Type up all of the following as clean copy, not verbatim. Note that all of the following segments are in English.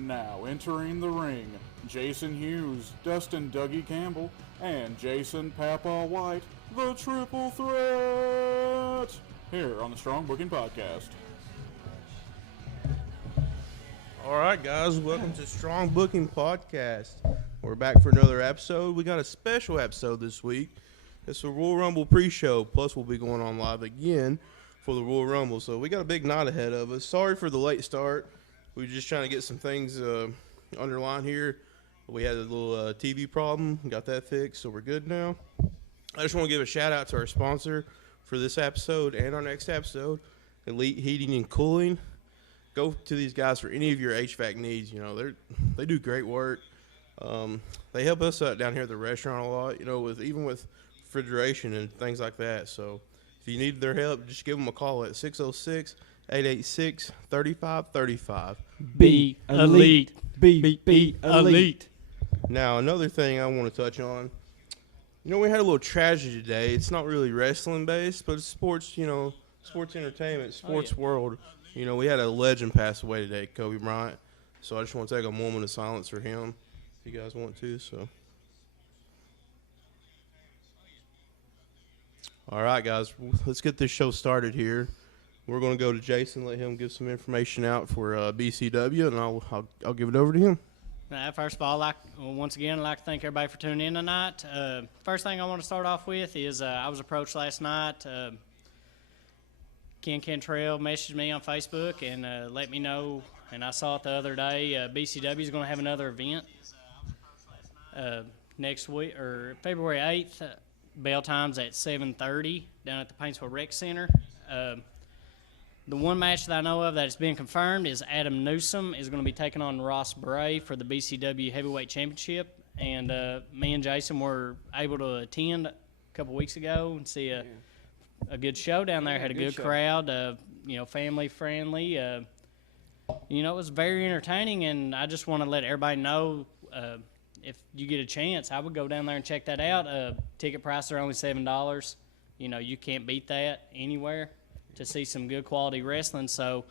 And now entering the ring, Jason Hughes, Dustin Dougie Campbell, and Jason Papa White, the Triple Threat, here on the Strong Booking Podcast. All right, guys, welcome to Strong Booking Podcast. We're back for another episode. We got a special episode this week. It's a Royal Rumble pre-show, plus we'll be going on live again for the Royal Rumble. So we got a big night ahead of us. Sorry for the late start. We were just trying to get some things underlined here. We had a little TV problem. Got that fixed, so we're good now. I just want to give a shout-out to our sponsor for this episode and our next episode, Elite Heating and Cooling. Go to these guys for any of your HVAC needs. You know, they do great work. They help us out down here at the restaurant a lot, you know, even with refrigeration and things like that. So if you need their help, just give them a call at 606-886-3535. Be elite. Be elite. Now, another thing I want to touch on, you know, we had a little tragedy today. It's not really wrestling based, but it's sports, you know, sports entertainment, sports world. You know, we had a legend pass away today, Kobe Bryant. So I just want to take a moment of silence for him, if you guys want to. So, all right, guys, let's get this show started here. We're going to go to Jason, let him give some information out for BCW, and I'll give it over to him. First of all, once again, I'd like to thank everybody for tuning in tonight. First thing I want to start off with is I was approached last night. Ken Cantrell messaged me on Facebook and let me know, and I saw it the other day, BCW is going to have another event next week, or February 8th. Bell time's at 7:30 down at the Paintsville Rec Center. The one match that I know of that has been confirmed is Adam Newsom is going to be taking on Ross Bray for the BCW Heavyweight Championship. And me and Jason were able to attend a couple weeks ago and see a good show down there. Had a good crowd, you know, family friendly. You know, it was very entertaining, and I just want to let everybody know if you get a chance, I would go down there and check that out. Ticket prices are only $7. You know, you can't beat that anywhere to see some good quality wrestling. So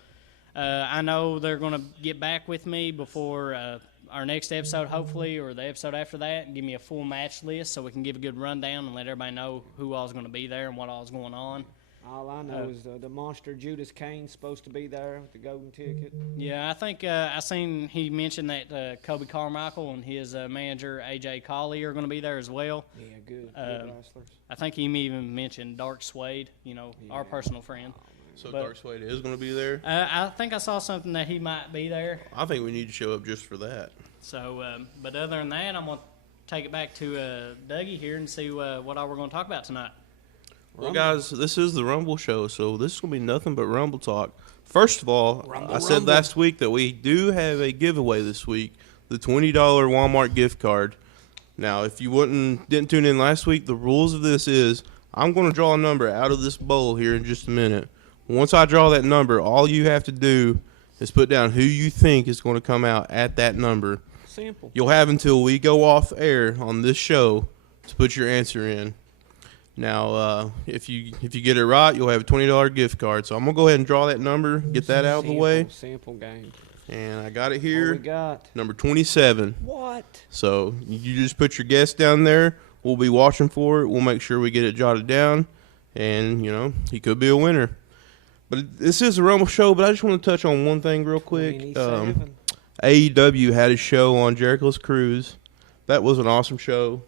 I know they're going to get back with me before our next episode, hopefully, or the episode after that, and give me a full match list so we can give a good rundown and let everybody know who all's going to be there and what all's going on. All I know is the monster Judas Kane's supposed to be there with the golden ticket. Yeah, I think I seen he mentioned that Kobe Carmichael and his manager AJ Colley are going to be there as well. Yeah, good wrestlers. I think he even mentioned Dark Suede, you know, our personal friend. So Dark Suede is going to be there? I think I saw something that he might be there. I think we need to show up just for that. So, but other than that, I'm going to take it back to Dougie here and see what all we're going to talk about tonight. Well, guys, this is the Rumble show, so this is going to be nothing but Rumble talk. First of all, I said last week that we do have a giveaway this week, the $20 Walmart gift card. Now, if you didn't tune in last week, the rules of this is I'm going to draw a number out of this bowl here in just a minute. Once I draw that number, all you have to do is put down who you think is going to come out at that number. Simple. You'll have until we go off air on this show to put your answer in. Now, if you get it right, you'll have a $20 gift card. So I'm going to go ahead and draw that number, get that out of the way. Simple game. And I got it here. What we got? Number 27. What? So you just put your guess down there. We'll be watching for it. We'll make sure we get it jotted down. And, you know, he could be a winner. But this is a Rumble show, but I just want to touch on one thing real quick. AEW had a show on Jericho's Cruise. That was an awesome show.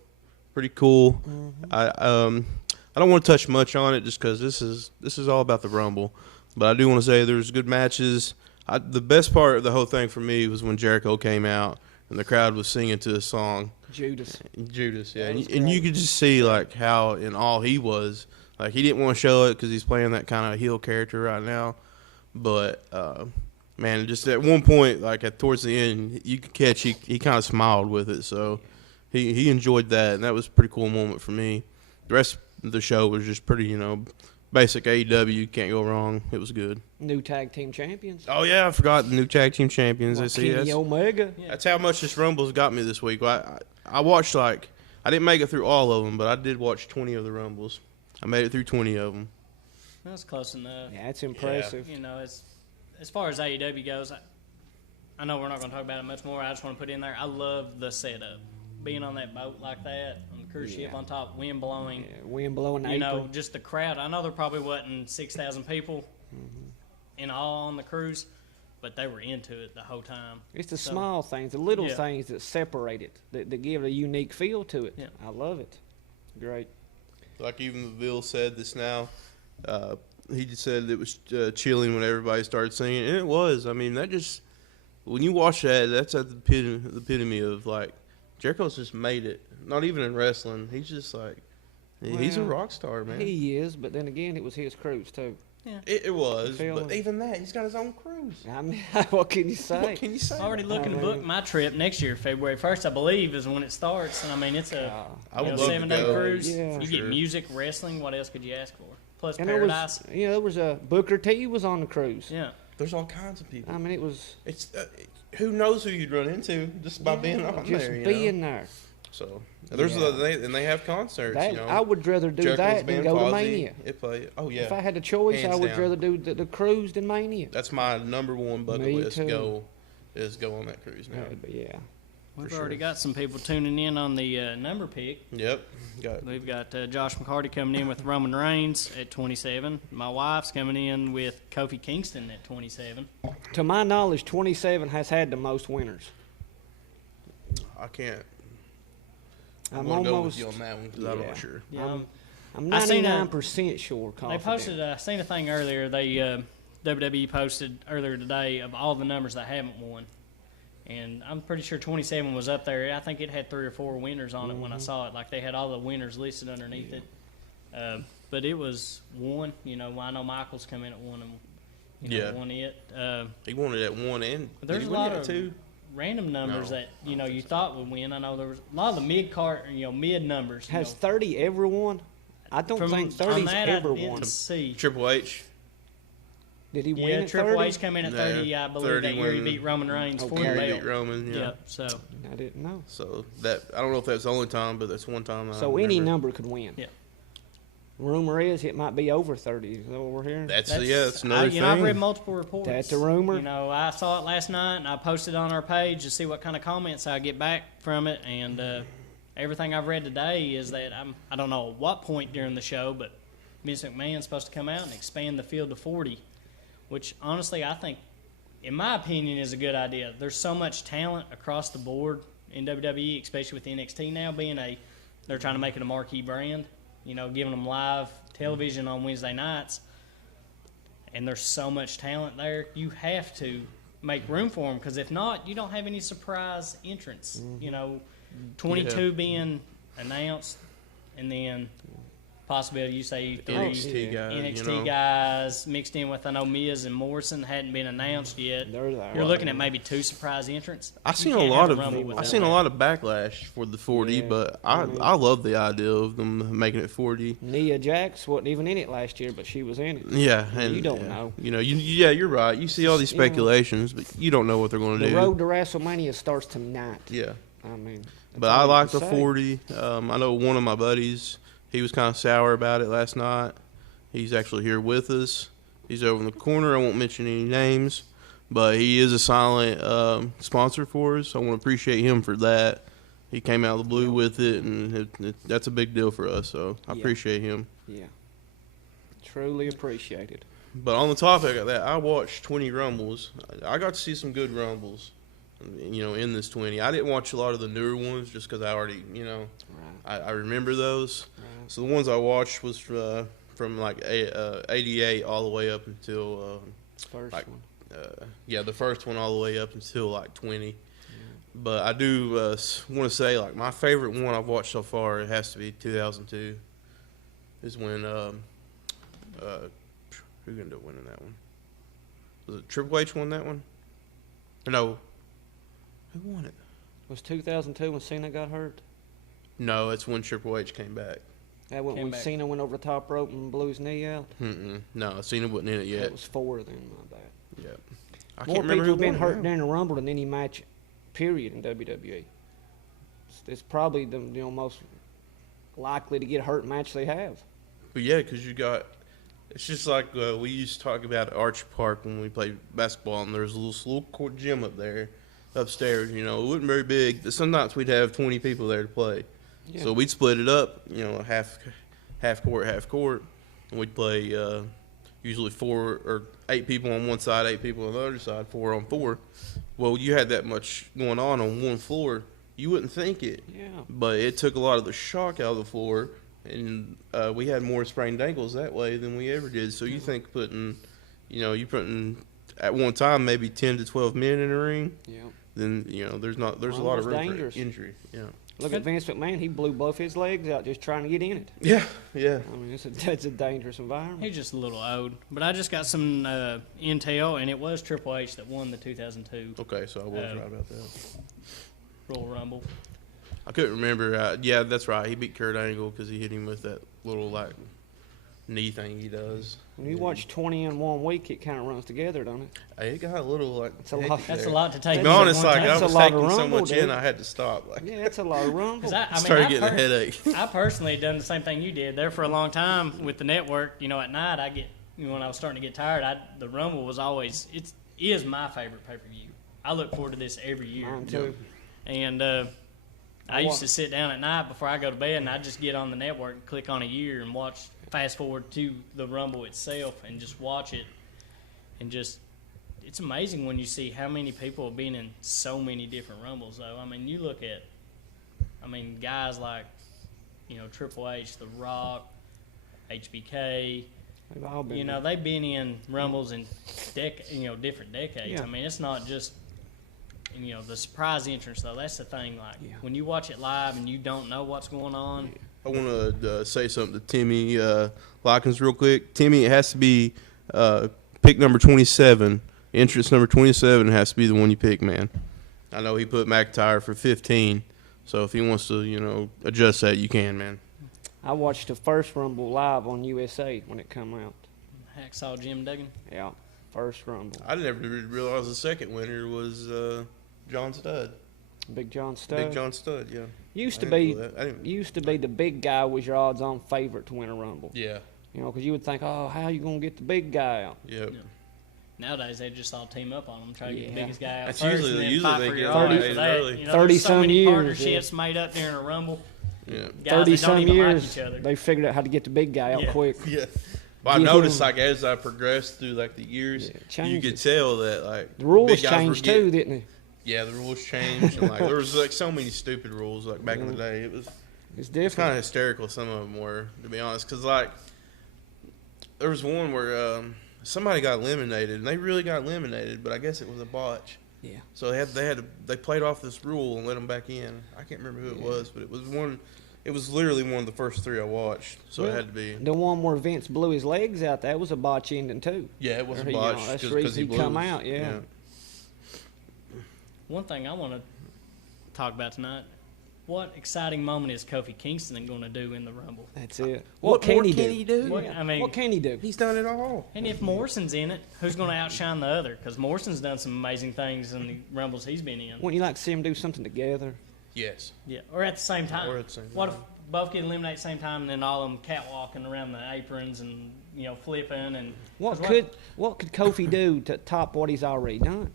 Pretty cool. Mm-hmm. I don't want to touch much on it just because this is all about the Rumble. But I do want to say there's good matches. The best part of the whole thing for me was when Jericho came out and the crowd was singing to the song. Judas, yeah. And you could just see, like, how in awe he was. Like, he didn't want to show it because he's playing that kind of heel character right now. But, man, just at one point, like, towards the end, you could catch he kind of smiled with it. So he enjoyed that, and that was a pretty cool moment for me. The rest of the show was just pretty, you know, basic AEW. Can't go wrong. It was good. New tag team champions. Oh, yeah, I forgot the new tag team champions. Kenny Omega. That's how much this Rumble's got me this week. I watched, like, I didn't make it through all of them, but I did watch 20 of the Rumbles. I made it through 20 of them. That's close enough. Yeah, that's impressive. You know, as far as AEW goes, I know we're not going to talk about it much more. I just want to put in there, I love the setup. Being on that boat like that, on the cruise ship on top, wind blowing. Yeah, wind blowing You know, apron. just the crowd. I know there probably wasn't 6,000 people in all on the cruise, but they were into it the whole time. It's the So, small things, the little Yeah. things that separate it, that give it a unique feel to it. Yeah. I love it. Great. Like even Bill said this now. He just said it was chilling when everybody started singing, and it was. I mean, that just when you watch that, that's at the epitome of like Jericho's just made it. Not even in wrestling, he's just like he's a Well, rock star, man. He is, but then again, it was his cruise too. It was, Feel but him. even that, he's got his own cruise. I mean, what can you say? What can you say? Already looking to I book mean- my trip next year, February 1st, I believe, is when it starts. And I mean, it's a I would you know, love to 7-day go. cruise. Yeah. You For get sure. music, wrestling. What else could you ask for? Plus And Paradise. there was a Booker T was on the cruise. Yeah. There's all kinds of people. I mean, it was It's who knows who you'd run into just by being on just there. You being know? there. So there's Yeah. they have concerts. That, you know, I would rather do Jericho's that than band go to Fozzy, Mania. It play. Oh yeah. If I had a choice, Hands I would down. rather do the cruise than Mania. That's my number one bucket Me list too. goal is go on that cruise now. But yeah. We've For already sure. got some people tuning in on the number pick. Yep. Got We've got Josh McCarty coming in with Roman Reigns at 27. My wife's coming in with Kofi Kingston at 27. To my knowledge, 27 has had the most winners. I can't. I'm I'm gonna go with almost. you on that one because I'm Yeah. not sure. Yeah, I'm I seen a- 99% sure. they Confident. posted. I seen a thing earlier. They WWE posted earlier today of all the numbers that haven't won, and I'm pretty sure 27 was up there. I think it had 3 or 4 winners on it when I saw it. Like they had all the winners listed underneath it. But it was one. You know, I know Michael's come in at one and Yeah. won it. He wanted at one end. But there's Did a he win lot that of too? random numbers No, that you thought would win. I know there was a lot of the mid card, mid numbers. you Has know. 30 ever won? I don't From think on 30's that, ever I didn't won. see. Triple H. Did he win Yeah, at Triple 30? H came in at No, 30, I believe, 30 that year. He when- beat Roman Reigns for the Gary belt. beat Roman. Yeah. Yep. So I didn't know. So that I don't know if that's the only time, but that's one time. So I any remember. number could win. Yeah. Rumor is it might be over 30. Is that what we're hearing? That's another thing. I've read multiple reports. That's a rumor. You know, I saw it last night, and I posted on our page to see what kind of comments I get back from it. And everything I've read today is that I don't know at what point during the show, but Vince McMahon's supposed to come out and expand the field to 40, which honestly I think, in my opinion, is a good idea. There's so much talent across the board in WWE, especially with NXT now being they're trying to make it a marquee brand. You know, giving them live television on Wednesday nights. And there's so much talent there. You have to make room for them because if not, you don't have any surprise entrants. You know, 22 being announced, and then possibility you say 3 NXT yeah. guys. NXT you know? guys mixed in with, I know Miz and Morrison hadn't been announced yet. They're there. You're looking at maybe 2 surprise entrants. I You seen a can't lot have of Rumble without I seen a that. lot of backlash for the 40, Yeah. but I love the idea of them making it 40. Nia Jax wasn't even in it last year, but she was in it. Yeah, and You don't yeah. know. You know, you're right. You see all these You know, speculations, but you don't know what they're going to The do. road to WrestleMania starts tonight. Yeah, I mean, but that's I all you like can the say. 40. I know one of my buddies. He was kind of sour about it last night. He's actually here with us. He's over in the corner. I won't mention any names, but he is a silent sponsor for us. I want to appreciate him for that. He came out of the blue with it, and that's a big deal for us. So I Yeah. appreciate him. Yeah. Truly appreciated. But on the topic of that, I watched 20 Rumbles. I got to see some good Rumbles, in this 20. I didn't watch a lot of the newer ones just because I already, Right. I remember those. Right. So the ones I watched was from like 88 all the way up until, First like, one. the first one all the way up until like 20. But I do want to say, like, my favorite one I've watched so far, it has to be 2002, is when, who ended up winning that one? Was it Triple H won that one? Or no. Who won it? Was 2002 when Cena got hurt? No, it's when Triple H came back. That went Came when back. Cena went over the top rope and blew his knee out? No, Cena wasn't in it yet. That was 4 then, my bad. Yeah. I More can't remember people who have been won hurt it now. during the Rumble than any match, period, in WWE. It's probably the most likely to get hurt match they have. But yeah, because you got It's just like we used to talk about at Archer Park when we played basketball, and there's a little court gym up there, upstairs. You know, it wasn't very big. But sometimes we'd have 20 people there to play, so we'd split it up. You know, half court, and we'd play usually 4 or 8 people on one side, 8 people on the other side, 4 on 4. Well, you had that much going on one floor, you wouldn't think it. Yeah. But it took a lot of the shock out of the floor, and we had more sprained ankles that way than we ever did. So you think you putting at one time maybe 10 to 12 men in a ring, Yeah. then there's a lot of room dangerous. for injury. Yeah. Look at Vince McMahon. He blew both his legs out just trying to get in it. Yeah. Yeah. I mean, it's a dangerous environment. He's just a little old. But I just got some intel, and it was Triple H that won the 2002 Okay, so I was right about that. Royal Rumble. I couldn't remember. Yeah, that's right. He beat Kurt Angle because he hit him with that little knee thing he does. When you watch 20 in 1 week, it kind of runs together, don't it? Hey, it got a little It's a lot. hectic That's there. a lot to take. To be at honest, one like time. I That's a was lot of taking so rumble, much in, dude. I had to stop. Like, Yeah, it's a lot of rumble. 'Cause I started getting a per- headache. I personally done the same thing you did there for a long time with the network. You know, at night I get when I was starting to get tired, the Rumble was always it is my favorite pay-per-view. I look forward to this every year. Mine too. And I used to sit down at night before I go to bed, and I'd just get on the network and click on a year and fast forward to the Rumble itself and just watch it. And it's amazing when you see how many people have been in so many different Rumbles, though. I mean, you look at, guys like, Triple H, The Rock, HBK. They've all been there. They've been in Rumbles in different decades. Yeah. I mean, it's not just the surprise entrance, though. That's the thing. Like Yeah. when you watch it live and you don't know what's going on. I want to say something to Timmy Likens real quick. Timmy, it has to be pick number 27. Entrance number 27 has to be the one you pick, man. I know he put McIntyre for 15, so if he wants to, adjust that, you can, man. I watched the first Rumble live on USA when it come out. Hacksaw Jim Duggan. Yeah, first Rumble. I never realized the second winner was John Studd. Big John Studd. Big John Studd, yeah. Used I to didn't be know that. I didn't- used to be the big guy was your odds-on favorite to win a Rumble. Yeah, Because you would think, oh, how you gonna get the big guy out? yep. Yeah. Nowadays, they just all team up on them, try to get the Yeah. biggest guy out That's first, usually- and then usually fight they for get your them odds made for that. early. There's 30-some so many years, partnerships made up during a Rumble. Yeah. Guys that 30 don't some even like years, each other. they figured out how to get the big guy out Yeah. quick. Yeah. But I Give noticed, him- as I progressed through, the years, Yeah, it you could changes. tell that, The rules big guys were changed getting- too, didn't they? Yeah, the rules changed. And, there was, so many stupid rules, back in the day. It was It's kind different. of hysterical, some of them were, to be honest. Because, there was one where somebody got eliminated, and they really got eliminated, but I guess it was a botch. Yeah. So they played off this rule and let them back in. I can't remember who it was, but it was literally one of the first 3 I watched, so it Well, had to be. The one where Vince blew his legs out, that was a botch ending too. Yeah, it was a You know, botch. that's the 'cause reason he blew come his- out, yeah. One thing I want to talk about tonight: what exciting moment is Kofi Kingston going to do in the Rumble? That's it. What can more he can do? he do? What, I mean, What can he do? He's done it all. and if Morrison's in it, who's going to outshine the other? Because Morrison's done some amazing things in the Rumbles he's been in. Wouldn't you like to see him do something together? Yes. Yeah, or at the same time. Or at the same What time. if both get eliminated at the same time, and then all of them catwalking around the aprons and flipping and What 'cause could Kofi do to top what he's already done?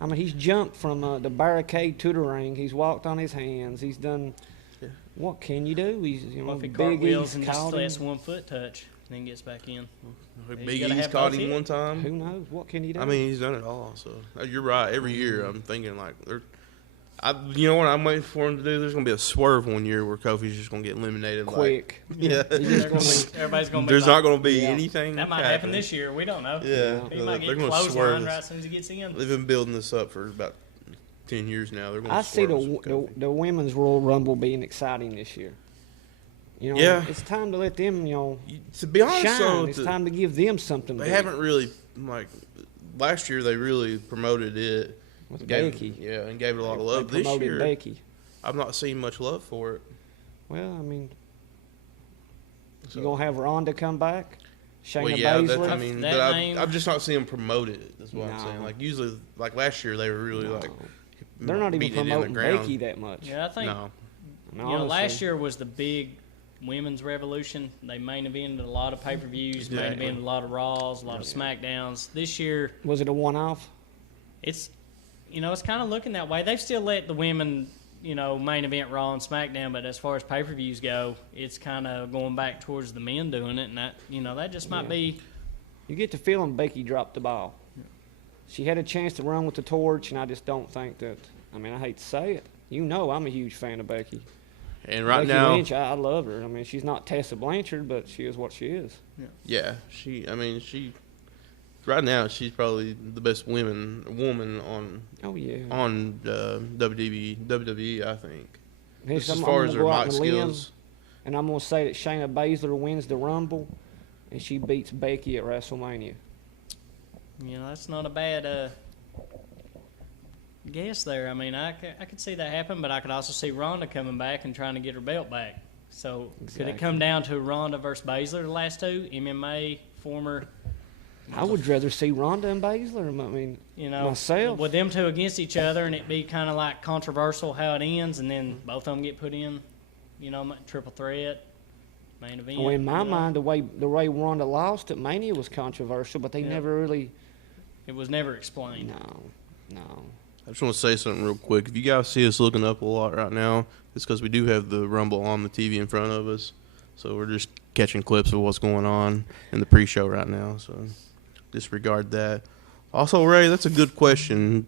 I mean, he's jumped from the barricade to the ring. He's walked on his hands. He's done. Yeah. What can you do? He's what if he Big cartwheels E's and just caught lets him. one foot touch, and then gets back in? Big gotta E's have caught both him hit. one time. Who knows? What can he do? I mean, he's done it all. So you're right. Every year, I'm thinking you know what I'm waiting for him to do? There's gonna be a swerve one year where Kofi's just gonna get eliminated. quick. Yeah. Everybody's going to be There's like, not gonna be Yeah. anything. that might happen this year. We don't know. Yeah. He might They're get gonna close swerve line this. right as soon as he gets in. They've been building this up for about 10 years now. They're gonna I see swerve with the Kofi. women's Royal Rumble being exciting this year. Yeah. It's time to let them, To be honest, shine. though, It's time to give them something. they big. haven't really last year. They really promoted it. With Gave- Becky. Yeah, and gave it a lot of They love. This promoted year, Becky. I've not seen much love for it. Well, I mean, So. you gonna have Ronda come back? Shayna Well, yeah, Baszler? I mean, That but name- I've just not seen them promote it. That's what I'm No. saying. Usually, last year they were really No. like They're not even beating it in the promoting ground. Becky that much. Yeah, I think No, And last honestly, year was the big Women's Revolution. They main evented a lot of pay-per-views, main Exactly. evented a lot of Raws, a lot of SmackDowns. This year, Was it a one-off? it's it's kind of looking that way. They've still let the women, main event Raw and SmackDown, but as far as pay-per-views go, it's kind of going back towards the men doing it, and that just might be. You get the feeling Becky dropped the ball. She had a chance to run with the torch, and I just don't think that. I mean, I hate to say it. I'm a huge fan of Becky. And right Becky now, Lynch, I love her. I mean, she's not Tessa Blanchard, but she is what she is. yeah, right now she's probably the best woman on Oh yeah. WWE, I think. Here's Just as something far I'm as gonna her go out mic on a limb, skills. and I'm gonna say that Shayna Baszler wins the Rumble, and she beats Becky at WrestleMania. That's not a bad guess there. I mean, I could see that happen, but I could also see Ronda coming back and trying to get her belt back. So could it Exactly. come down to Ronda versus Baszler, the last two? MMA, former, I would rather see Ronda and Baszler. I mean, myself. with them two against each other, and it be kind of like controversial how it ends, and then both of them get put in, triple threat, main event. Well, in my mind, the way Ronda lost at Mania was controversial, but they Yeah. never really. It was never explained. No. I just want to say something real quick. If you guys see us looking up a lot right now, it's because we do have the Rumble on the TV in front of us. So we're just catching clips of what's going on in the pre-show right now. So disregard that. Also, Ray, that's a good question.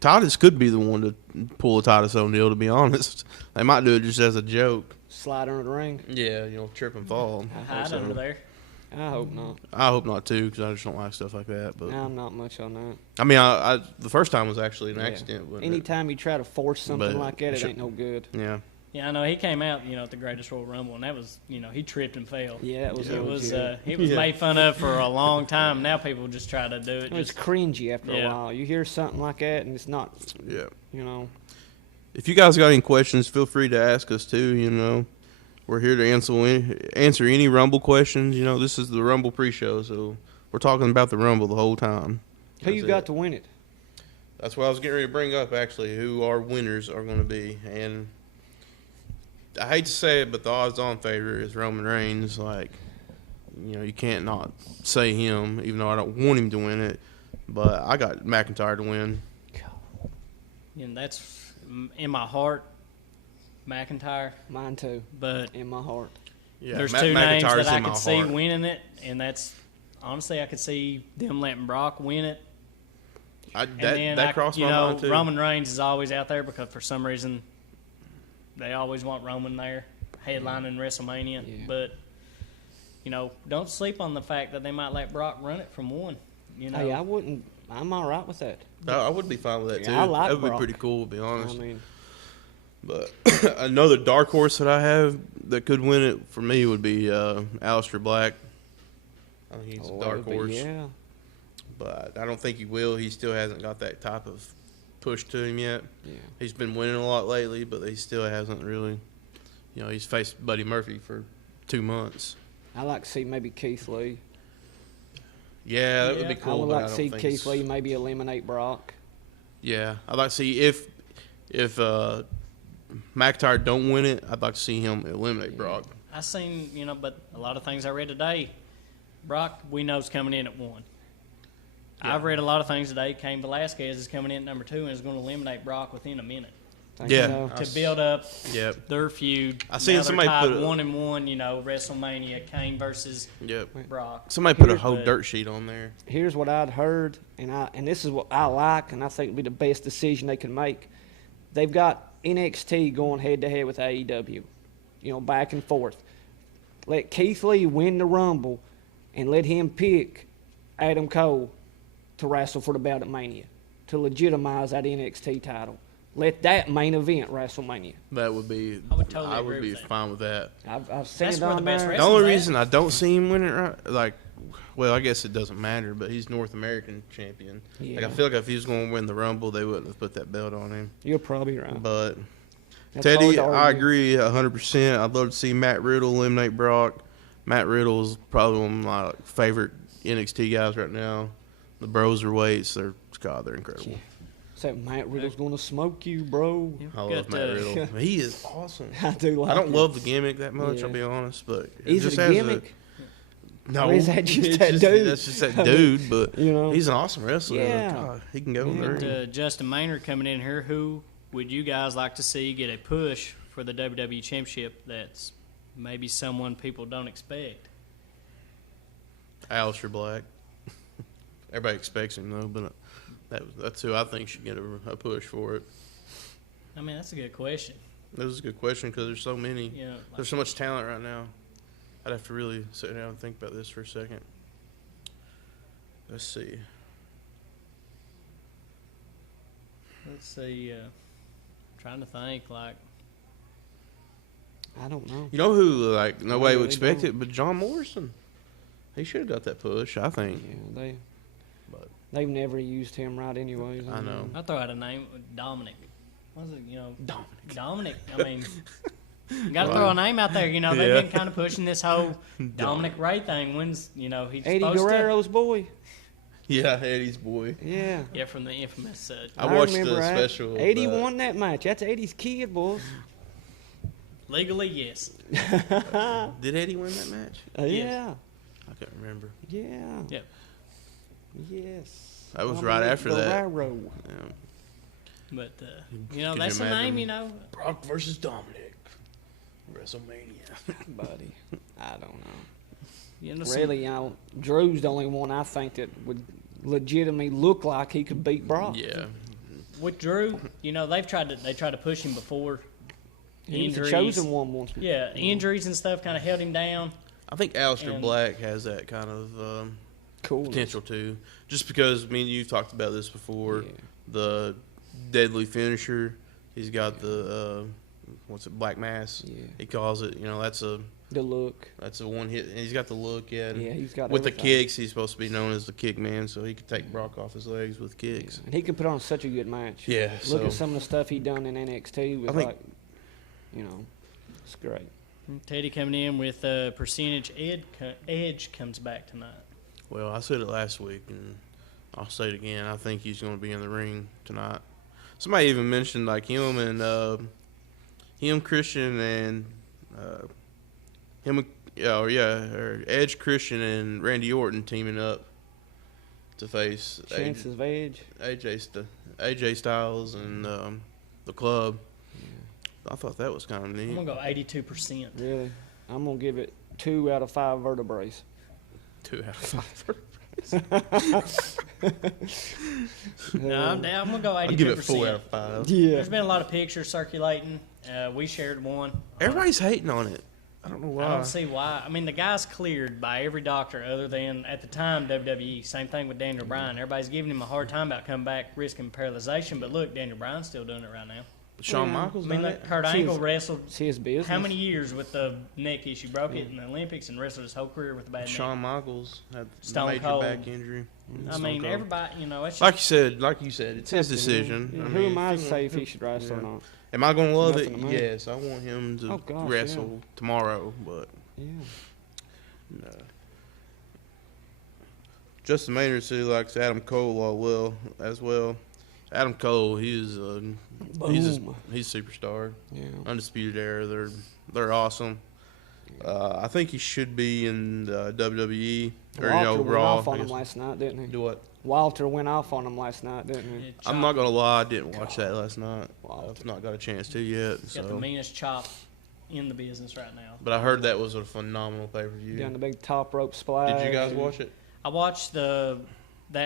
Titus could be the one to pull a Titus O'Neil, to be honest. They might do it just as a joke. Slide under the ring. Yeah, trip and fall. Hide So, under there. I hope not. I hope not, too, because I just don't like stuff like that. But I'm not much on that. I mean, the first time was actually an accident. Wasn't it? Anytime you try to force something But like that, it should- ain't no good. Yeah. Yeah, I know he came out, at the Greatest Royal Rumble, and that was, he tripped and fell. Yeah, it was. It was legit. it was Yeah. made fun of for a long time. Now people just try to do it. It's Just, cringy after a Yeah. while. You hear something like that, and it's not. Yeah. If If you guys got any questions, feel free to ask us too. We're here to answer any Rumble questions. This is the Rumble pre-show, so we're talking about the Rumble the whole time. who you That's got it. to win it? That's what I was getting ready to bring up, actually, who our winners are going to be. And I hate to say it, but the odds-on favorite is Roman Reigns. You can't not say him, even though I don't want him to win it. But I got McIntyre to win. and that's in my heart, McIntyre. Mine too. But In my heart. Yeah, there's two names McIntyre's that I in my could see heart. winning it, and that's honestly I could see them letting Brock win it. And then That crossed my mind too. Roman Reigns is always out there because for some reason they always want Roman there headlining WrestleMania. Yeah. But don't sleep on the fact that they might let Brock run it from one. Hey, I wouldn't. I'm all right with that. I would be fine with that too. Yeah, I like that would Brock. be pretty cool, to be honest. I mean, But another dark horse that I have that could win it for me would be Aleister Black. I think he's a dark horse, Yeah. but I don't think he will. He still hasn't got that type of push to him yet. Yeah. He's been winning a lot lately, but he still hasn't really. He's faced Buddy Murphy for 2 months. I like to see maybe Keith Lee. Yeah, that would be Yeah. cool. I would but like I to don't see think Keith it's- Lee maybe eliminate Brock. Yeah, I'd like to see if McIntyre don't win it, I'd like to see him eliminate Brock. I seen but a lot of things I read today, Brock we know's coming in at 1. Yeah. I've read a lot of things today. Cain Velasquez is coming in at number 2 and is going to eliminate Brock within a minute Think Yeah. so? to build up Yep, their feud. I seen Now they're somebody tied put a- 1-1. WrestleMania, Kane versus yep. Brock. Somebody put a Here's whole the- dirt sheet on there. Here's what I'd heard, and this is what I like, and I think would be the best decision they can make. They've got NXT going head to head with AEW, back and forth. Let Keith Lee win the Rumble, and let him pick Adam Cole to wrestle for the belt at Mania to legitimize that NXT title. Let that main event WrestleMania. That would be. I would totally agree be with that. fine with that. I've seen That's it where on the best there. The wrestling- only that? reason I don't see him win it, well, I guess it doesn't matter, but he's North American champion. Yeah. I feel like if he was going to win the Rumble, they wouldn't have put that belt on him. You're probably right. But That's Teddy, hard to I argue. agree 100%. I'd love to see Matt Riddle eliminate Brock. Matt Riddle is probably one of my favorite NXT guys right now. The bros are weights. They're incredible. Said Matt Riddle's going to smoke you, bro. I love Got, Matt Riddle. He is awesome. I do like I don't it. love the gimmick that much, Yeah. I'll be honest, but Is just it a as gimmick? No, Or is that just it's that dude? That's just that dude, but You know? he's an awesome wrestler. Yeah. God, he can go in Yeah. the Got, ring. Justin Maynard coming in here. Who would you guys like to see get a push for the WWE Championship that's maybe someone people don't expect? Aleister Black. Everybody expects him though, but that's who I think should get a push for it. I mean, that's a good question. That was a good question because there's so many. You know, There's so much talent right now. I'd have to really sit down and think about this for a second. Let's see. let's see. Trying to think, like, I don't know. You know who, like, nobody would really expect don't. it, but John Morrison. He should have got that push, I think. Yeah, But they've never used him right anyways. I know. I'll throw out a name, Dominic. What was it, you know? Dominic. Dominic. I mean, you got to throw a name out there. You know, they've Yeah. been kind of pushing this whole Dominic Ray thing. When's, you know, he's Eddie supposed Guerrero's boy. Yeah, Eddie's boy. Yeah. to. Yeah, from the infamous. I watched the remember that. special. Eddie but- won that match. That's Eddie's kid, boys. Legally, yes. Did Eddie win that match? Yeah. I can't remember. Yeah. Yep. Yes. That was right after that. Guerrero. Yeah. But, you know, Could that's you a name, imagine? you know. Brock versus Dominic. WrestleMania. Buddy. I don't know. You know, Really, Drew's the only one I think that would legitimately look like he could beat Brock. Yeah. with Drew, you know, they tried to push him before. He was the Injuries. chosen one once. Yeah, injuries and stuff kind of held him down. I think Aleister And- Black has that kind of Cool. potential too. Just because me and you talked about this before, Yeah. the deadly finisher. He's got the what's it, Black Mass? Yeah. He calls it. You know, that's a The one hit. And he's got the look. Yeah. and Yeah, he's got with the everything. kicks. He's supposed to be known as the kick man, so he could take Brock off his legs with kicks. And he can put on such a good match. Yeah. Look so at some of the stuff he done in NXT. With I think- like, you know, it's great. Teddy coming in with percentage edge comes back tonight. well, I said it last week, and I'll say it again. I think he's going to be in the ring tonight. Somebody even mentioned like him and Christian and or Edge, Christian, and Randy Orton teaming up to face Chances of Edge. AJ Styles and the Club. I thought that was kind of I'm neat. gonna go 82%. Really, I'm gonna give it 2 out of 5 vertebrae. 2 out of 5. No, I'm down. I'm gonna go 82%. I'll give it 4 out of 5. Yeah. There's been a lot of pictures circulating. We shared one. Everybody's hating on it. I don't know why. I don't see why. I mean, the guy's cleared by every doctor other than, at the time, WWE. Same thing with Daniel Bryan. Everybody's giving him a hard time about coming back, risking paralyzation. But look, Daniel Bryan's still doing it right now. Shawn Yeah. Michaels I mean, done look, it? Kurt See Angle his- wrestled It's his business. how many years with the neck issue? Broke it in the Olympics and wrestled his whole career with a bad Shawn neck. Michaels had Stone major Cold. back injury. I Stone mean, Cold. everybody, you know, it's just, Like you said, it's his decision. Yeah, I who mean, am I to say if he should wrestle or yeah. not? Am I going to love it? Nothing to me. Yes, I want him to Oh, gosh, wrestle tomorrow, but Yeah. no. Justin Maynard said he likes Adam Cole as well. Adam Cole, he's Boom. he's a superstar, Yeah. undisputed era. They're awesome. I think he should be in WWE or Walter went Raw. off on I him guess. last night, didn't he? Do what? Walter went off on him last night, didn't he? it I'm chop- not gonna lie, I didn't watch that last night. Walter. I've not got a chance to yet. got the So, meanest chop in the business right now. but I heard that was a phenomenal pay per view. Down the big top rope splash. Did you guys and- watch it? I watched that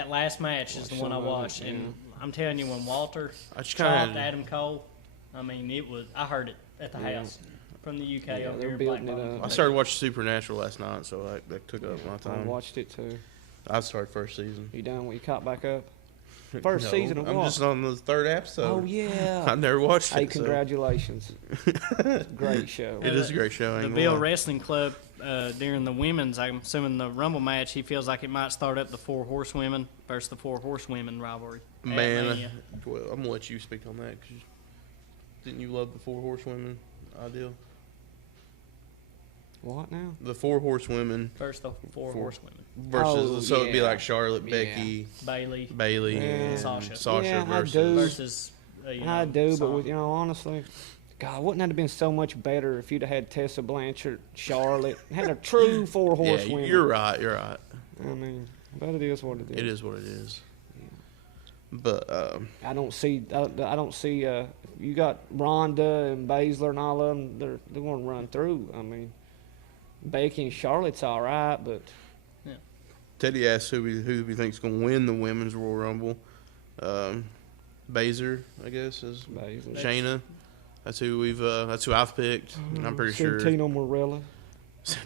last match is the Watched one I some of it, watched, and I'm telling you, when Walter I just chopped kind of Adam Cole, I mean, I heard it at the Yeah. house from the UK Yeah, over they're here. building Black it Bottom. up. I started watching Supernatural last night, so that took up my I time. watched it too. I started first season. You done when you caught back up? First No, season of I'm what? just on the third episode. Oh yeah. I never watched Hey, it. so- congratulations. Great show. It is a great show. I The ain't Bill gonna lie. Wrestling Club during the women's, I'm assuming the Rumble match, he feels like it might start up the Four Horsewomen versus the Four Horsewomen rivalry. at Man, Mania. well, I'm gonna let you speak on that. 'Cause didn't you love the Four Horsewomen ideal? What now? The 4 horsewomen First, the four horsewomen. versus, Oh, so it'd be yeah. like Charlotte, Yeah. Bailey, Bailey. and Sasha. versus. Yeah, I do. Versus, I do, but Sasha. with, honestly, God, wouldn't that have been so much better if you'd have had Tessa Blanchard, Charlotte, had a true 4 Yeah, horsewomen? you're right. You're right. I mean, but it is what it is. It is what it is. But I don't see. You got Ronda and Baszler and all of them. They're going to run through. I mean, Becky and Charlotte's all right, but Teddy asked who we think's going to win the women's Royal Rumble. Baszler, I guess, is Baszler. Shayna. That's who I've picked. And I'm pretty sure. Santino Marella.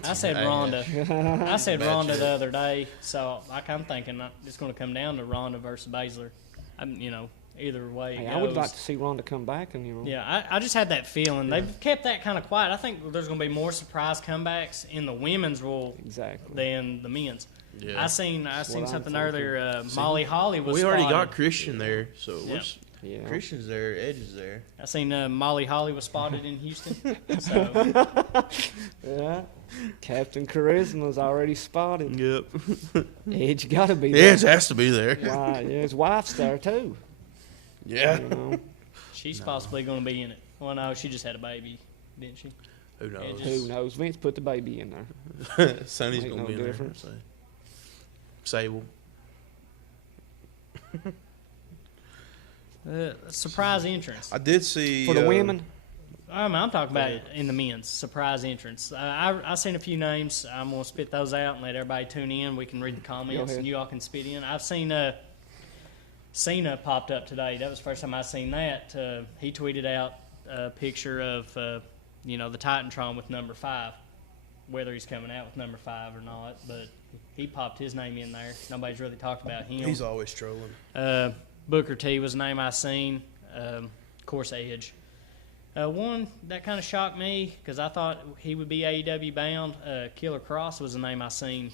I said Hey, Ronda. I said Match Ronda it. the other day, so I'm thinking it's going to come down to Ronda versus Baszler. Either way it Hey, goes. I would like to see Ronda come back and Yeah, I just had that feeling. They've kept that kind of quiet. I think there's going to be more surprise comebacks in the women's role exactly. than the men's. Yeah. I seen what I'm something thinking. earlier. Molly Holly was. We already got spotted. Christian there, so Yeah. Yeah. Christian's there, Edge is there. I seen Molly Holly was spotted in Houston. So Yeah. Captain Charisma's already spotted. Yep. Edge got to be there. Edge has to be there. Why? Yeah, his wife's there too. Yeah. You know, she's possibly going to be in it. Well, no, she just had a baby, didn't she? Who knows? Edge. who knows? Vince put the baby in there. Sonny's Make gonna no be in difference. there. So. Sable. Surprise entrance. I did see For the women, I'm talking about it in the men's surprise entrance. I seen a few names. I'm gonna spit those out and let everybody tune in. We can read the comments ahead. and you all can spit in. I've seen Cena popped up today. That was the first time I seen that. He tweeted out a picture of the Titantron with number 5. Whether he's coming out with number 5 or not, but he popped his name in there. Nobody's really talked about him. He's always trolling. Booker T was a name I seen. Of course, Edge. One that kind of shocked me because I thought he would be AEW bound. Killer Cross was a name I seen,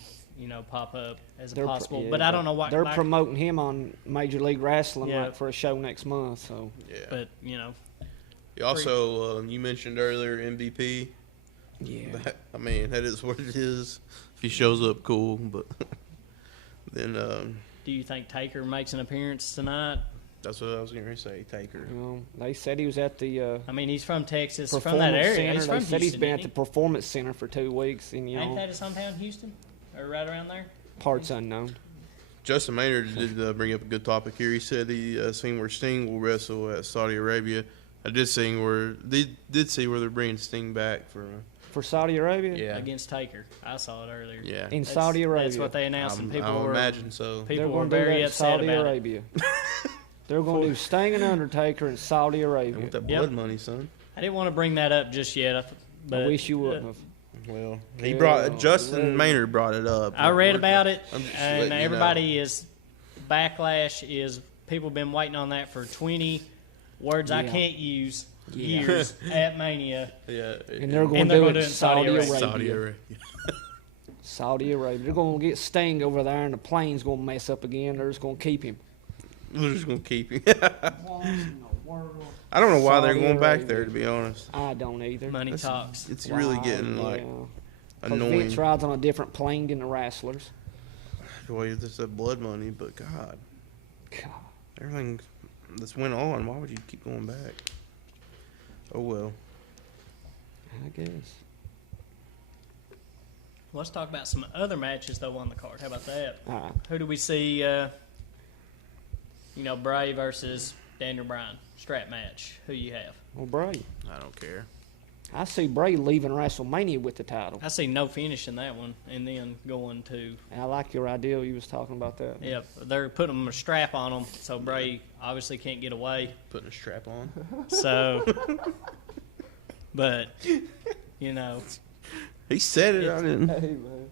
pop up as a possible. But I don't know what they're promoting him on Major League Wrestling Yeah. for a show next month. So Yeah. But You also, you mentioned earlier MVP. yeah, I mean, that is what it is. If he shows up, cool. But then do you think Taker makes an appearance tonight? that's what I was going to say. Taker. they said he was at the I mean, he's from Texas, from Performance that area. Center. He's They from said Houston, he's been at isn't the Performance Center for 2 weeks, and he? Ain't that his hometown, Houston, or right around there? parts unknown. Justin Maynard did bring up a good topic here. He said he seen where Sting will wrestle at Saudi Arabia. I did see where they're bringing Sting back for. For Saudi Arabia? Yeah. Against Taker. I saw it earlier. Yeah. In That's- Saudi Arabia. That's what they announced, and people I would were imagine so. They're people were going to do that very in upset Saudi about it. Arabia. They're going to do Sting and Undertaker in Saudi And Arabia. with that Yep. blood money, son. I didn't want to bring that up just yet. But I wish you wouldn't have. Well, he Yeah, brought Justin really. Maynard brought it up. I read about it, I'm just and letting you know. everybody is backlash is people have been waiting on that for 20 words I Yeah. can't use Yeah. years at Mania. Yeah. And they're going And to they're do gonna it do in it in Saudi Saudi Arabia. Arabia. Saudi Arabia. Saudi Arabia. They're going to get Sting over there, and the plane's going to mess up again. They're just going to keep him. We're just gonna keep him. I don't know why they're Saudi going back Arabia. there. To be honest, I don't either. Money That's- talks. it's really Wow, getting like yeah. 'Cause annoying. Vince rides on a different plane than the wrestlers. Well, it's that blood money, but God, God. everything that's went on. Why would you keep going back? Oh well. I guess. Let's talk about some other matches though on the card. How about that? All right. Who do we see? Bray versus Daniel Bryan strap match. Who you have? Well, Bray. I don't care. I see Bray leaving WrestleMania with the title. I see no finish in that one, and then going to And I like your idea. You was talking about that. Yep, they're putting a strap on him, so Bray obviously can't get away. Putting a strap on. So, but He said it. I didn't. Hey man,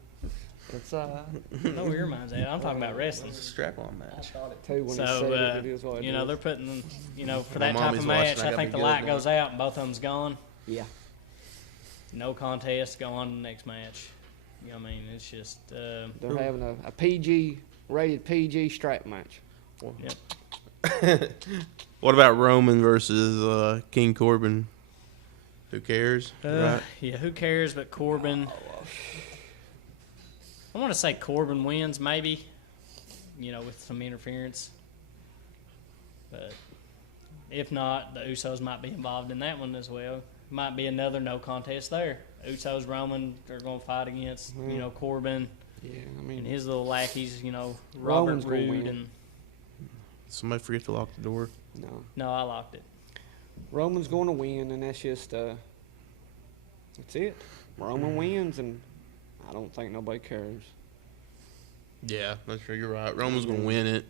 it's know where your mind's at. I'm talking about wrestling. It's a strap on match. thought it too when So, he said it. It is what it is. they're putting, for My that type mommy's of watching, match, I I gotta think be the good light now. goes out and both of them's gone. Yeah. No contest, go on to the next match. It's just, They're having a PG rated PG strap match. What about Roman versus King Corbin? Who cares? Yeah, who cares but Corbin? I want to say Corbin wins, maybe, with some interference. But if not, the Usos might be involved in that one as well. Might be another no contest there. Usos, Roman are going to fight against, Corbin Yeah, and his little lackeys, Robert Roman's gonna Roode. win. And Somebody forget to lock the door. no, I locked it. Roman's going to win, and that's just that's it. Roman wins, and I don't think nobody cares. Yeah, that's true. You're right. Roman's going to win it,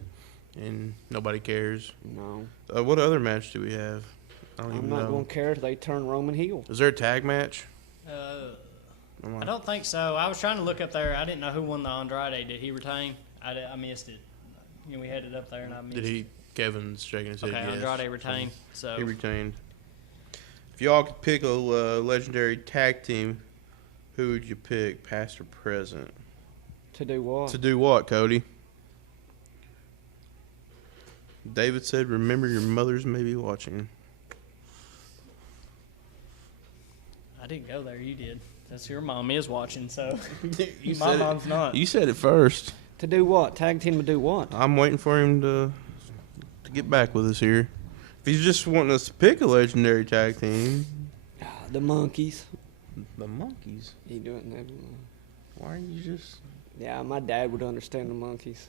and nobody cares. No, What other match do we have? I don't I'm even not know. going to care if they turn Roman heel. Is there a tag match? I don't think so. I was trying to look up there. I didn't know who won the Andrade. Did he retain? I missed it. We had it up there, and I missed Did he? Kevin's shaking his head. Okay, yes. Andrade retained. So He retained. If y'all could pick a legendary tag team, who would you pick, past or present? To do what? To do what, Cody? David said, "Remember, your mothers may be watching." I didn't go there. You did. That's your mom is watching. So You my said it. mom's not. You said it first. To do what? Tag team to do what? I'm waiting for him to get back with us here. If he's just wanting us to pick a legendary tag team, The Monkeys. the Monkeys. He doing that. Why are you just? Yeah, my dad would understand the Monkeys.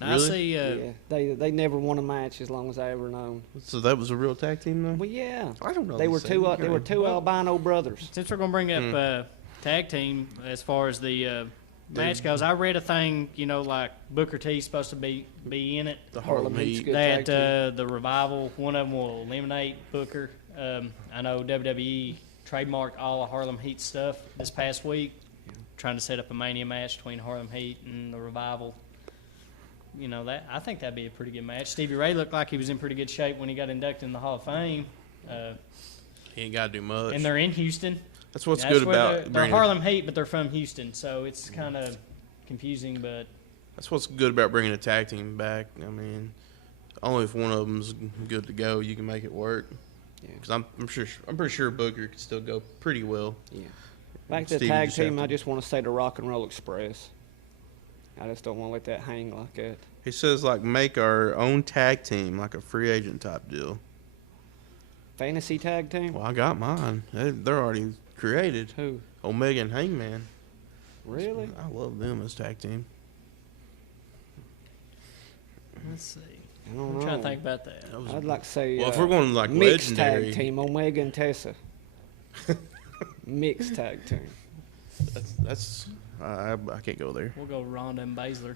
Now, Really? I see. Yeah, they never won a match as long as I ever known. So that was a real tag team, though. Well, yeah, I don't know. they were these things. two albino brothers. Since we're gonna bring up tag team as far as the match goes, I read a thing. Like Booker T's supposed to be in it. The Harlem Heat's Heat. good That tag team. the Revival, one of them will eliminate Booker. I know WWE trademarked all of Harlem Heat stuff this past week, trying to set up a Mania match between Harlem Heat and the Revival. That I think that'd be a pretty good match. Stevie Ray looked like he was in pretty good shape when he got inducted in the Hall of Fame. He ain't got to do much. And they're in Houston. That's what's That's good where about they're bringing. Harlem Heat, but they're from Houston, so it's kind of confusing. But That's what's good about bringing a tag team back. I mean, only if one of them's good to go, you can make it work. Yeah. Because I'm pretty sure Booker could still go pretty well. Yeah. Back to the Stevie tag just have team, to- I just want to say the Rock and Roll Express. I just don't want to let that hang like that. He says like make our own tag team, like a free agent type deal. Fantasy tag team? Well, I got mine. They're already created. Who? Omega and Hangman. Really? I love them as tag team. let's see. I don't I'm know. trying to think about that. That was- I'd like to say well, if we're going like mixed legendary, tag team, Omega and Tessa. Mixed tag team. that's I can't go there. We'll go Ronda and Baszler.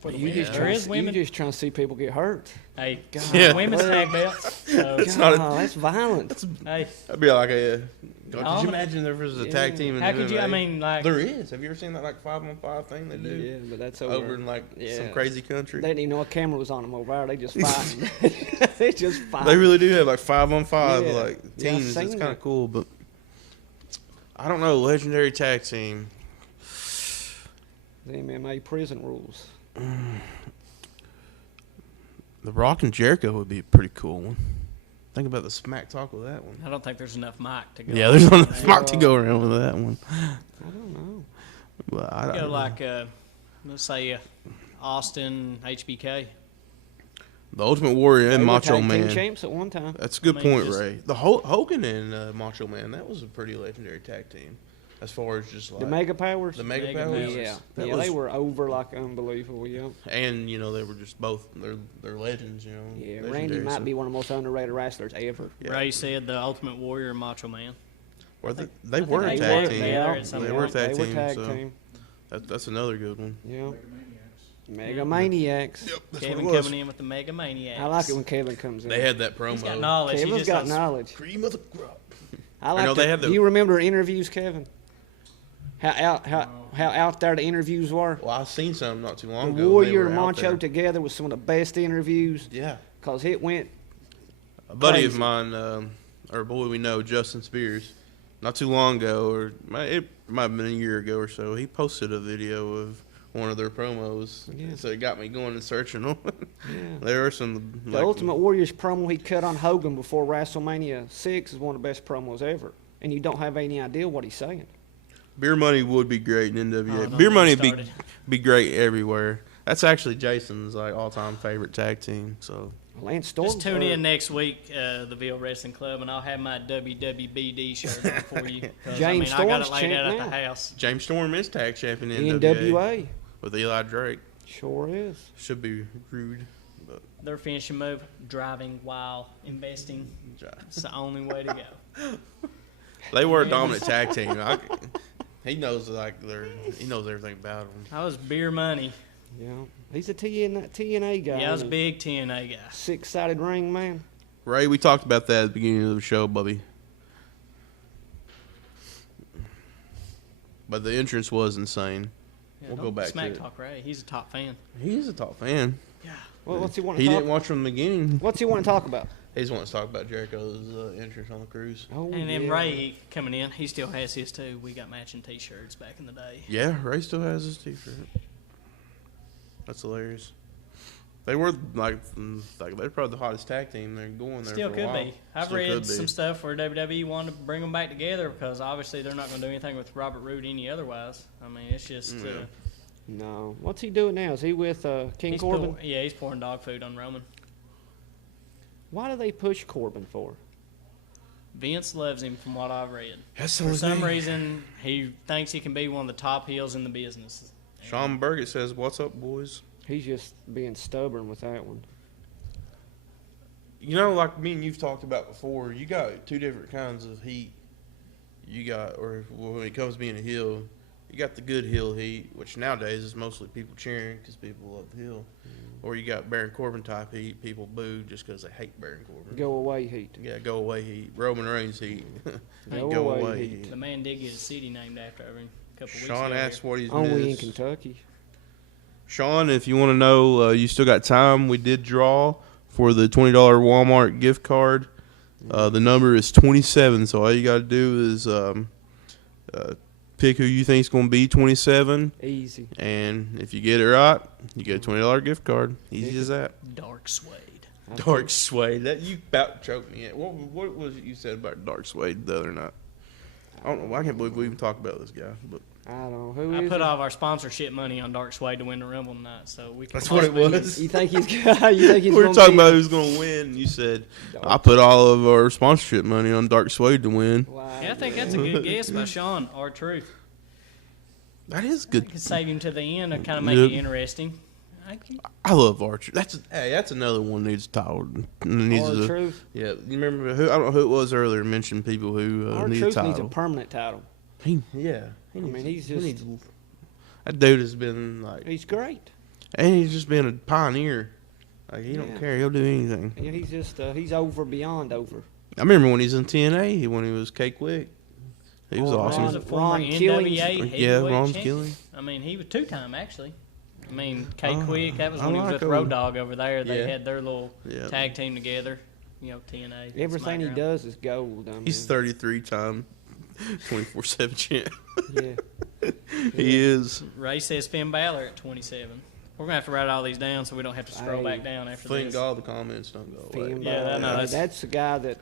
For the You women. just, There is women. you just trying to see people get hurt. Hey, God, Yeah. women's tag belts. So, It's not a- that's violent. hey, That'd be like a. God, No, could you imagine there was a tag Yeah. team in how could you? I MMA? mean, like, There is. Have you ever seen that like 5-on-5 thing they do Yeah, but that's over in like some Yeah. crazy country? They didn't even know a camera was on them over there. They just fighting. they just fighting. They really do have like 5-on-5 Yeah. like Yeah, I've teams. seen It's kind that. of cool, but I don't know. Legendary tag team. The MMA prison rules. The Rock and Jericho would be a pretty cool one. Think about the smack talk with that one. I don't think there's enough mic to go. Yeah, there's not on enough there. mic to go around with that one. I don't know. But I Go don't like, let's say, Austin, HBK. the Ultimate Warrior and They were Macho tag team Man. champs at one time. That's a good I mean, point, just- Ray. The Hogan and Macho Man, that was a pretty legendary tag team. As far as just like The Mega Powers. the Mega Mega Powers. Powers. Yeah, That yeah, was- they were over like unbelievable. Yeah, And you know they were just both they're legends. You know. yeah. legendary, Randy might so- be one of the most underrated wrestlers ever. Yeah. Ray said the Ultimate Warrior and Macho Man. Or they think were a they tag were team. together at some They point. were a tag They were team. tag so team. that's another good one. Yeah. Mega Maniacs. That's Kevin what it was. coming in with the Mega Maniacs. I like it when Kevin comes in. They had that promo. He's got knowledge. He Kevin's just got does- knowledge. Cream of the crop. I like. know they had do the- you remember interviews, Kevin? How out there the interviews were? Well, I seen some not too The long ago. They Warrior were and out Macho there. together was some of the best interviews Yeah. because it went. A buddy of Crazy. mine, or a boy we know, Justin Spears, not too long ago, or it might have been a year ago or so, he posted a video of one of their promos. Yeah. So it got me going and searching them. Yeah. There are some. The Ultimate Warrior's promo he cut on Hogan before WrestleMania 6 is one of the best promos ever. And you don't have any idea what he's saying. Beer Money would be great in NWA. Oh, don't Beer get Money me would be great everywhere. That's actually Jason's like all-time favorite tag team. So Lance Storm. Just tune in next week, the Ville Wrestling Club, and I'll have my WWBD shirt on for you. 'Cause, James I got it Storm's laid out champ at the now. house. James Storm is tag champion in NWA. with Eli Drake. Sure is. Should be rude, but Their finishing move, driving while investing. It's the only way to go. they were a dominant tag team. He knows he knows everything about them. I was Beer Money. Yeah. He's a TNA guy. Yeah, I was a isn't he? big TNA guy. Six-sided ring, man. Ray, we talked about that at the beginning of the show, Bubby. But the entrance was insane. Yeah, We'll don't go back to Smack it. Talk Ray. He's a top fan. He's a top fan. Yeah. Well, what's he want to He talk? didn't watch from the beginning. What's he want to talk about? He just wants to talk about Jericho's entrance on the cruise. Oh, And then yeah. Ray coming in, he still has his too. We got matching T-shirts back in the day. Yeah, Ray still has his T-shirt. That's hilarious. They were like they're probably the hottest tag team. They're going there. Still for a could while. be. I've Still read could be. some stuff where WWE wanted to bring them back together because obviously they're not going to do anything with Robert Roode any otherwise. I mean, it's just Yeah. No. What's he doing now? Is he with King he's Corbin? he's pouring dog food on Roman. Why do they push Corbin for? Vince loves him, from what I've read. That's the For only some thing. reason, he thinks he can be one of the top heels in the business. Sean Burgett says, "What's up, boys?" He's just being stubborn with that one. You know, like me and you've talked about before, you got two different kinds of heat. You got, or when it comes to being a heel, you got the good heel heat, which nowadays is mostly people cheering because people love the heel. Or you got Baron Corbin type heat, people boo just because they hate Baron Corbin. Go away heat. Yeah, go away heat. Roman Reigns heat. Go away heat. The man did get a city named after him a couple weeks Sean ago. asked what he's Only in missed. Kentucky. Sean, if you want to know, you still got time. We did draw for the $20 Walmart gift card. The number is 27, so all you got to do is pick who you think is going to be 27, Easy. and if you get it right, you get a $20 gift card. Easy as that. Dark Suede. Dark Suede. That you about choked me. What was it you said about Dark Suede the other night? I don't know. I can't believe we even talked about this guy, but I don't know. Who I is put he? all of our sponsorship money on Dark Suede to win the Rumble tonight, so we can. that's what it possibly- was. You think he's you think he's We were gonna talking be- about who's going to win, and you said, Dark- I put all of our sponsorship money on Dark Suede to win. Wow. Yeah, I think that's a good guess by Sean. Or Truth. That is I good. could save him to the end and kind of make Yep. it interesting. I love Archer. That's another one that needs title. Needs Or a, Truth. yeah, you remember who? I don't know who it was earlier. Mentioned people who Our need a Truth title. needs a permanent title. He I mean, he's just that dude has been like, he's great. and he's just been a pioneer. Like he Yeah. don't care. He'll do anything. Yeah, he's just he's over beyond over. I remember when he's in TNA. When he was K-Quick. He was Oh, awesome. He was a former Ron NWA Killings. heavyweight Yeah, Ron champion. Killing. I mean, he was two-time actually. I mean, K Oh, Quick. That was I when he was like with Road him. Dogg over there. They Yeah. had their little Yeah. tag team together. You know, TNA. Everything he SmackDown. does is gold. I mean, He's 33-time 24/7 champ. yeah. He is. Ray says Finn Balor at 27. We're gonna have to write all these down so we don't have to scroll Hey, back down after Thank this. God the comments don't go away. Finn Yeah, Balor. I know, that's- That's the guy that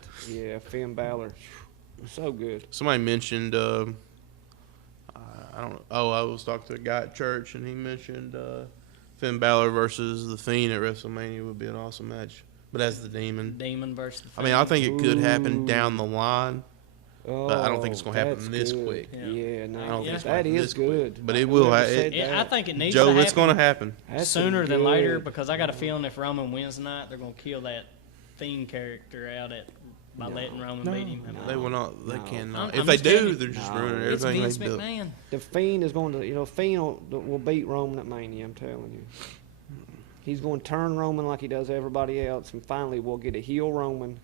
Finn Balor. So good. Somebody mentioned, I don't know. Oh, I was talking to a guy at church, and he mentioned Finn Balor versus The Fiend at WrestleMania would be an awesome match. But as the Demon. Demon versus the I mean, I think it could happen Ooh. down the line. Oh, I don't think it's gonna happen that's this good. quick. Yeah. Yeah, no, I don't think it's that gonna happen is this quick. good. But it will Whoever ha- said Yeah, I that. think it needs Joe, to it's happen going to happen. That's sooner than good. later because I got a feeling if Roman wins tonight, they're gonna kill that Fiend character out by No. letting Roman beat him. I mean, They will not. They No. cannot. I'm If they just telling do, you. they're just No. ruining It's everything Vince they built. McMahon. The Fiend is going to, Fiend will beat Roman at Mania. I'm telling you. He's going to turn Roman like he does everybody else, and finally we'll get a heel Roman.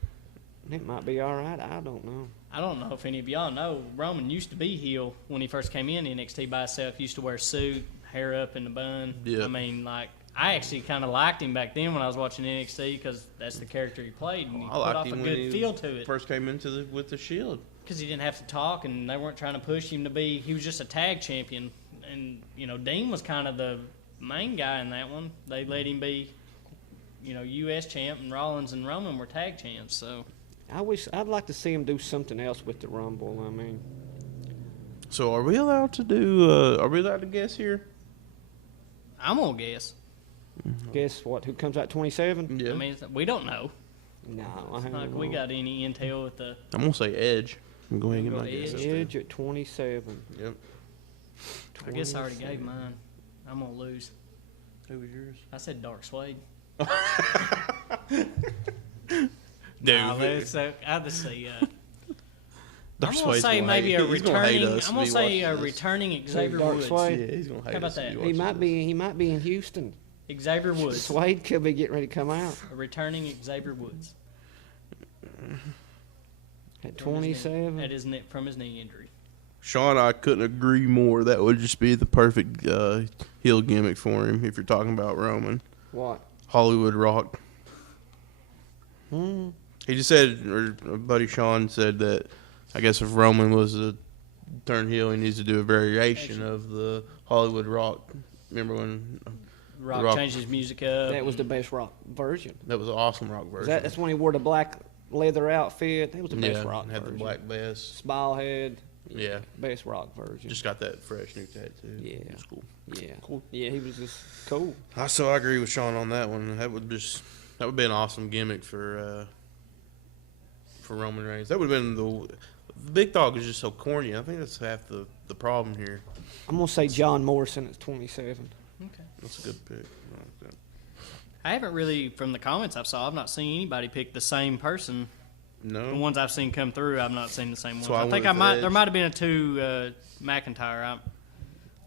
And it might be all right. I don't know. I don't know if any of y'all know, Roman used to be heel when he first came in NXT by himself. Used to wear a suit, hair up in the bun. Yeah. I mean, like, I actually kind of liked him back then when I was watching NXT because that's the character he played, and he I put liked off a him when good he feel to it first came into with the Shield. because he didn't have to talk, and they weren't trying to push him to be. He was just a tag champion, and Dean was kind of the main guy in that one. They let him be, U.S. champ, and Rollins and Roman were tag champs. So I'd like to see him do something else with the Rumble. I mean, So are we allowed to do? Are we allowed to guess here? I'm gonna guess. guess what? Who comes out 27? Yeah. I mean, we don't know. No, I It's not haven't. like we got any intel with the. I'm gonna say Edge. I'm going to Go get my Edge. guess. Edge at 27. Yep. I guess I already 27. gave mine. I'm gonna lose. Who was yours? I said Dark Suede. Dude, Nah, let's either see. Dark I'm gonna Swade's say gonna maybe hate- a he's gonna hate returning. us I'm if gonna he say a watches this. returning Xavier Dark Woods. Suede? Yeah, he's gonna hate How about us if that? he He watches might this. be. He might be in Houston. Xavier Woods. Slade could be getting ready to come out A returning Xavier Woods. at From his knee- 27. At his knee, from his knee injury. Sean, I couldn't agree more. That would just be the perfect heel gimmick for him if you're talking about Roman. What? Hollywood Rock. Hmm. He just said, or buddy Sean said that, I guess if Roman was to turn heel, he needs to do a variation of the Hollywood Rock. Remember when Rock changed his music up. That was the best rock version. that was an awesome Rock version? That's when he wore the black leather outfit. That was the best yeah, rock had version. the black vest. Smile head. Yeah, Best rock version. just got that fresh new tattoo. Yeah. It's cool. yeah. Cool. Yeah, he was just cool. So I agree with Sean on that one. That would be an awesome gimmick for Roman Reigns. That would have been the Big Dog is just so corny. I think that's half the problem here. I'm gonna say John Morrison at 27. Okay. That's a good pick. I like that. I haven't really, from the comments I've saw, I've not seen anybody pick the same person. The No, ones I've seen come through, I've not seen the same ones. So I I think went with Edge. there might have been a two McIntyre. I'm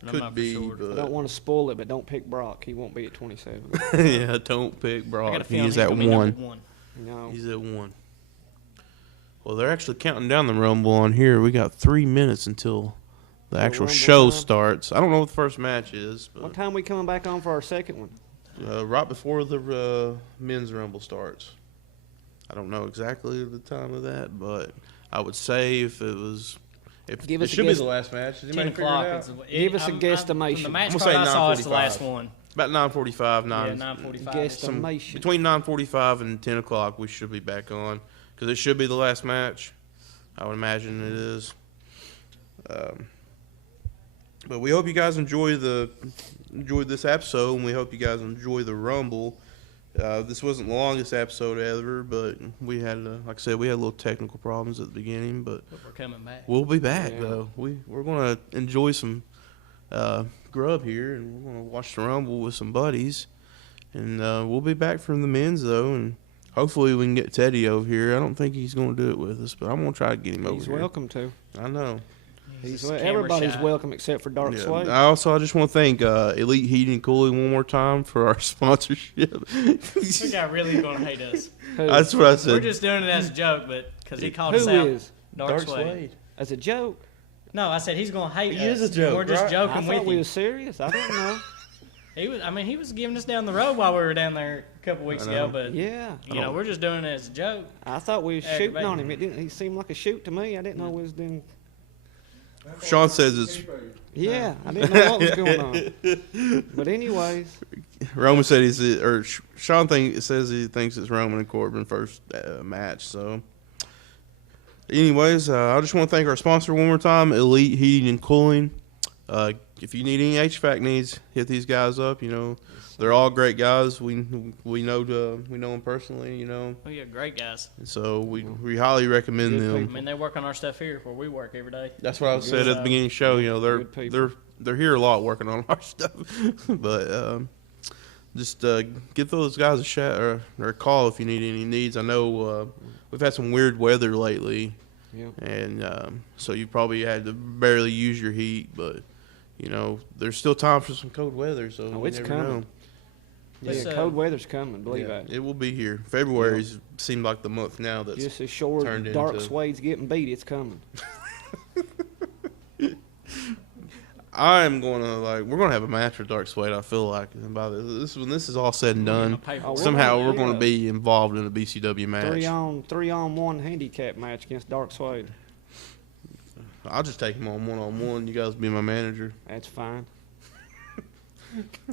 could not be, for sure. I don't want to spoil it, but don't pick Brock. He won't be at 27. but yeah, don't pick I got Brock. a feeling He's he's at gonna be number one. one. No. He's at 1. Well, they're actually counting down the Rumble on here. We got 3 minutes until the actual Rumble show time? starts. I don't know what the first match is, What but time we coming back on for our second one? right before the men's Rumble starts. I don't know exactly the time of that, but I would say if Give it us a should be guess. the last match. Does 10 anybody figure o'clock. it out? Give us a guesstimation. From the match I'm card gonna say I saw, it's the 9:45. last one. About 9:45, Yeah, 9. 9:45. Some, Guesstimation. between 9:45 and 10 o'clock, we should be back on because it should be the last match. I would imagine it is. But we hope you guys enjoyed this episode, and we hope you guys enjoy the Rumble. This wasn't the longest episode ever, but we had, like I said, we had little technical problems at the beginning, but But we're coming back. we'll be back Yeah. though. We're gonna enjoy some grub here, and we're gonna watch the Rumble with some buddies, and we'll be back from the men's though, and hopefully we can get Teddy over here. I don't think he's gonna do it with us, but I'm gonna try to get him over He's here. welcome to. I know. Everybody's welcome except for Dark Yeah. Slade. I just want to thank Elite Heating and Cooling one more time for our sponsorship. This guy really gonna hate us. Who? That's what I We're said. just doing it as a joke, but because he called Who us out. is? Dark Suede. As a joke. No, I said he's gonna hate He us. is a joke, We're just right? joking I with thought we him. was serious. I didn't know. He was giving us down the road while we were down there a couple weeks I ago, know. but Yeah. we're just doing it as a joke. I thought we was shooting Aggravating. on him. It didn't. He seemed like a shoot to me. I didn't know we was doing. Sean says it's Yeah, I didn't know what was going on. But anyways, Roman said Sean says he thinks it's Roman and Corbin first match. So, anyways, I just want to thank our sponsor one more time, Elite Heating and Cooling. If you need any HVAC needs, hit these guys up. They're all great guys. We know them personally. Oh yeah, great guys. So we highly recommend Good I them. mean, they work on our stuff here where we work every day. That's what I said at the beginning of the show. Good people. They're here a lot working on our stuff, but just give those guys a shot or a call if you need any needs. I know we've had some weird weather lately, yeah. and so you probably had to barely use your heat, but there's still time for some cold weather. So Oh, you it's never coming. know. Let's, Yeah, cold weather's coming. Believe Yeah, that. it will be here. February's seemed like the month now that's Just as sure turned as Dark into- Swade's getting beat, it's coming. I'm we're gonna have a match with Dark Suede. I feel like, and by when this is all said and done, Oh, somehow we're we're gonna- going to be involved in a BCW match. Three on one handicap match against Dark Swade. I'll just take him on one. You guys be my manager. That's fine.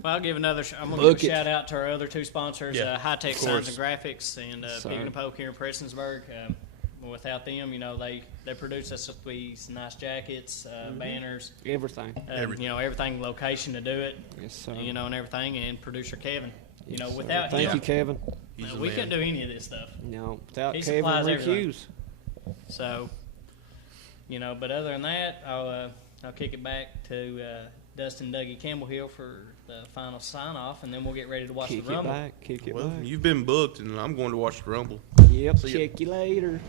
Well, I'll give another. I'm gonna Book give a it. shout out to our other two sponsors, Yeah, High Tech of Signs course. and Graphics and Sir. Pig and the Poke here in Prestonsburg. Without them, they produce us with these nice jackets, banners, Everything. Everything. everything, location to do it, Yes, sir. and everything, and producer Kevin. Yes, sir. Without Thank him, you, Kevin. He's the we man. couldn't do any of this stuff. No, without He Kevin supplies Rick everything. Hughes. So, but other than that, I'll kick it back to Dustin Dougie Campbell Hill for the final sign off, and then we'll get ready to watch Kick the it Rumble. back. Kick it Well, back. you've been booked, and I'm going to watch the Rumble. Yep. See ya. Check you later.